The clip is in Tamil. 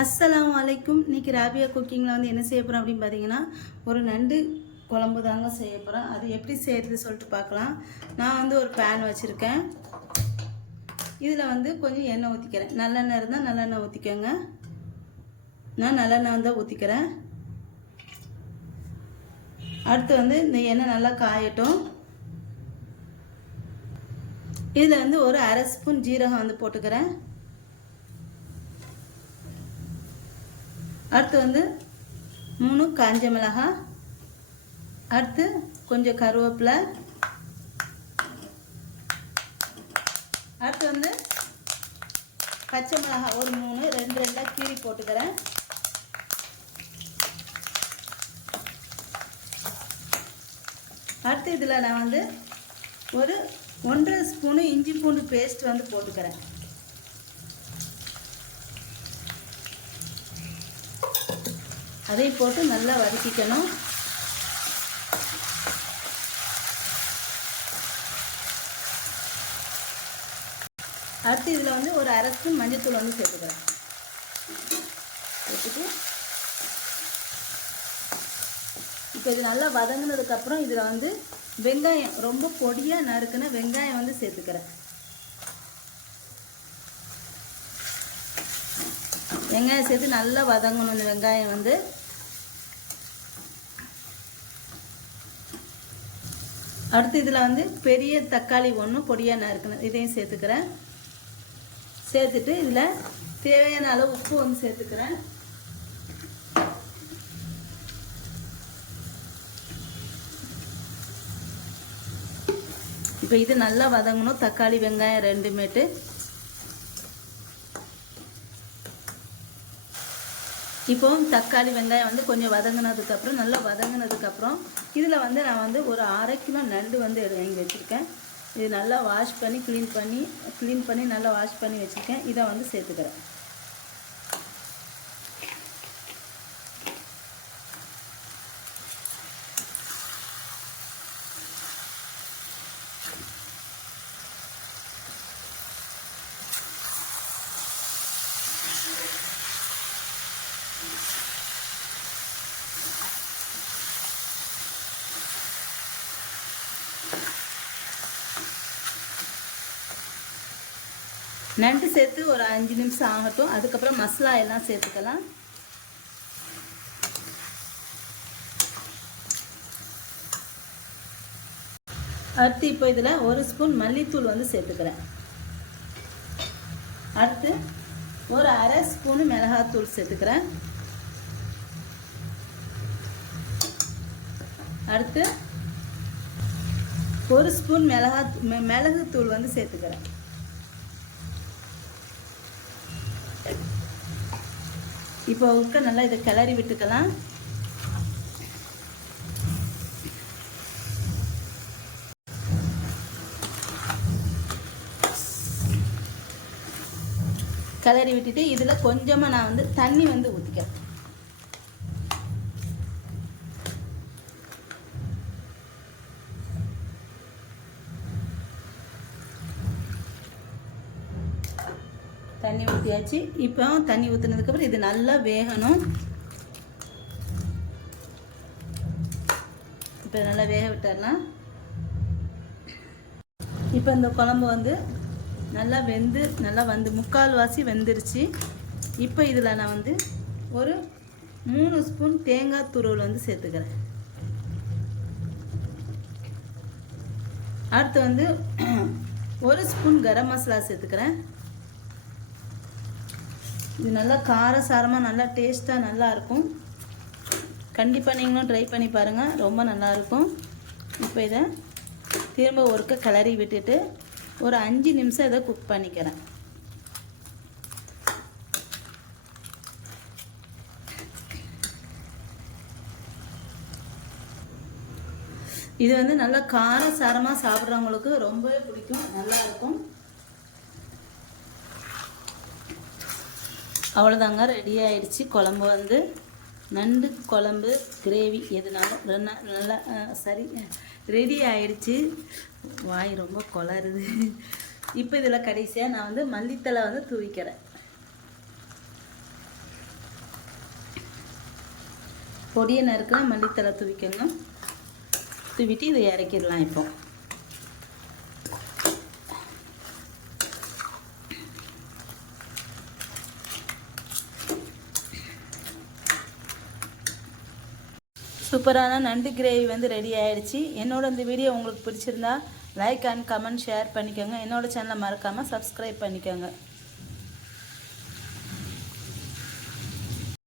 அஸ்ஸலாம் அலைக்கும். இன்றைக்கி ராபியா குக்கிங்கில் வந்து என்ன செய்ய போகிறோம் அப்படின்னு பார்த்தீங்கன்னா ஒரு நண்டு குழம்பு தாங்க செய்ய போகிறோம் அது எப்படி செய்கிறது சொல்லிட்டு பார்க்கலாம் நான் வந்து ஒரு பேன் வச்சுருக்கேன். இதில் வந்து கொஞ்சம் எண்ணெய் ஊற்றிக்கிறேன் நல்லெண்ணெய் இருந்தால் நல்லெண்ணெய் ஊற்றிக்கோங்க நான் நல்லெண்ணெய் வந்து ஊற்றிக்கிறேன் அடுத்து வந்து இந்த எண்ணெய் நல்லா காயட்டும். இதில் வந்து ஒரு அரை ஸ்பூன் ஜீரகம் வந்து போட்டுக்கிறேன். அடுத்து வந்து மூணு காஞ்ச மிளகாய் அடுத்து கொஞ்சம் கருவேப்பிலை. அடுத்து வந்து பச்சை மிளகாய் ஒரு மூணு ரெண்டு ரெண்டாக கீரி போட்டுக்கிறேன். அடுத்து இதில் நான் வந்து ஒரு ஒன்றரை ஸ்பூனு இஞ்சி பூண்டு பேஸ்ட் வந்து போட்டுக்கிறேன். அதை போட்டு நல்லா வதக்கிக்கணும். அடுத்து இதில் வந்து ஒரு அரை ஸ்பூன் மஞ்சத்தூள் வந்து சேர்த்துக்கிறேன் சேர்த்துட்டு. இப்போ இது நல்லா வதங்கினதுக்கப்புறம் இதில் வந்து வெங்காயம் ரொம்ப பொடியாக நறுக்குன வெங்காயம் வந்து சேர்த்துக்கிறேன். வெங்காயம் சேர்த்து நல்லா வதங்கணும் இந்த வெங்காயம் வந்து. அடுத்து இதில் வந்து பெரிய தக்காளி ஒன்று பொடியாக நறுக்கணும் இதையும் சேர்த்துக்கிறேன். சேர்த்துட்டு இதில் தேவையான அளவு உப்பு வந்து சேர்த்துக்கிறேன். இப்போ இது நல்லா வதங்கணும். தக்காளி வெங்காயம் ரெண்டுமேட்டு. இப்போவும் தக்காளி வெங்காயம் வந்து கொஞ்சம் வதங்கினதுக்கப்புறம் நல்லா வதங்கினதுக்கப்புறம் இதில் வந்து நான் வந்து ஒரு அரை கிலோ நண்டு வந்து வாங்கி வச்சுருக்கேன். இது நல்லா வாஷ் பண்ணி க்ளீன் பண்ணி க்ளீன் பண்ணி நல்லா வாஷ் பண்ணி வச்சுருக்கேன். இதை வந்து சேர்த்துக்கிறேன். நண்டு சேர்த்து ஒரு அஞ்சு நிமிஷம் ஆகட்டும். அதுக்கப்புறம் மசாலா எல்லாம் சேர்த்துக்கலாம். அடுத்து இப்போ இதில் ஒரு ஸ்பூன் மல்லித்தூள் வந்து சேர்த்துக்கிறேன். அடுத்து ஒரு அரை ஸ்பூனு மிளகாத்தூள் சேர்த்துக்கிறேன். அடுத்து ஒரு ஸ்பூன் மிளகா மிளகுத்தூள் வந்து சேர்த்துக்கிறேன். இப்போ உக்க நல்லா இதை கிளறி விட்டுக்கலாம். கிளறி விட்டுட்டு இதில் கொஞ்சமாக நான் வந்து தண்ணி வந்து ஊற்றிக்கிறேன் தண்ணி ஊற்றியாச்சு இப்போ தண்ணி ஊற்றுனதுக்கப்புறம் இது நல்லா வேகணும். இப்போ நல்லா வேக விட்டுடலாம் இப்போ இந்த குழம்பு வந்து நல்லா வெந்து நல்லா வந்து முக்கால் வாசி வெந்துருச்சு. இப்போ இதில் நான் வந்து ஒரு மூணு ஸ்பூன் தேங்காய் துருவல் வந்து சேர்த்துக்கிறேன். அடுத்து வந்து ஒரு ஸ்பூன் கரம் மசாலா சேர்த்துக்கிறேன். இது நல்லா காரசாரமாக நல்லா டேஸ்ட்டாக நல்லா இருக்கும். கண்டிப்பாக நீங்களும் ட்ரை பண்ணி பாருங்கள் ரொம்ப நல்லாயிருக்கும் இப்போ இதை திரும்ப ஒருக்க கிளறி விட்டுட்டு ஒரு அஞ்சு நிமிஷம் இதை குக் பண்ணிக்கிறேன். இது வந்து நல்லா காரசாரமாக சாப்பிட்றவங்களுக்கு ரொம்பவே பிடிக்கும். நல்லாயிருக்கும் அவ்வளோதாங்க ரெடி ஆகிடுச்சி குழம்பு வந்து நண்டு குழம்பு கிரேவி எதுனாலும் நல்லா சரி ரெடி ஆகிடுச்சி வாய் ரொம்ப குளருது இப்போ இதில் கடைசியாக நான் வந்து மல்லித்தலை வந்து தூவிக்கிறேன். பொடியை நறுக்கிற மல்லித்தலை தூவிக்கணும். தூவிட்டு இதை இறக்கிடலாம் இப்போ. சூப்பரான நண்டு கிரேவி வந்து ரெடி ஆயிடுச்சு. என்னோட இந்த வீடியோ உங்களுக்கு பிடிச்சிருந்தா லைக் அண்ட் கமெண்ட் ஷேர் பண்ணிக்கோங்க. என்னோட சேனலை மறக்காமல் சப்ஸ்கிரைப் பண்ணிக்கோங்க.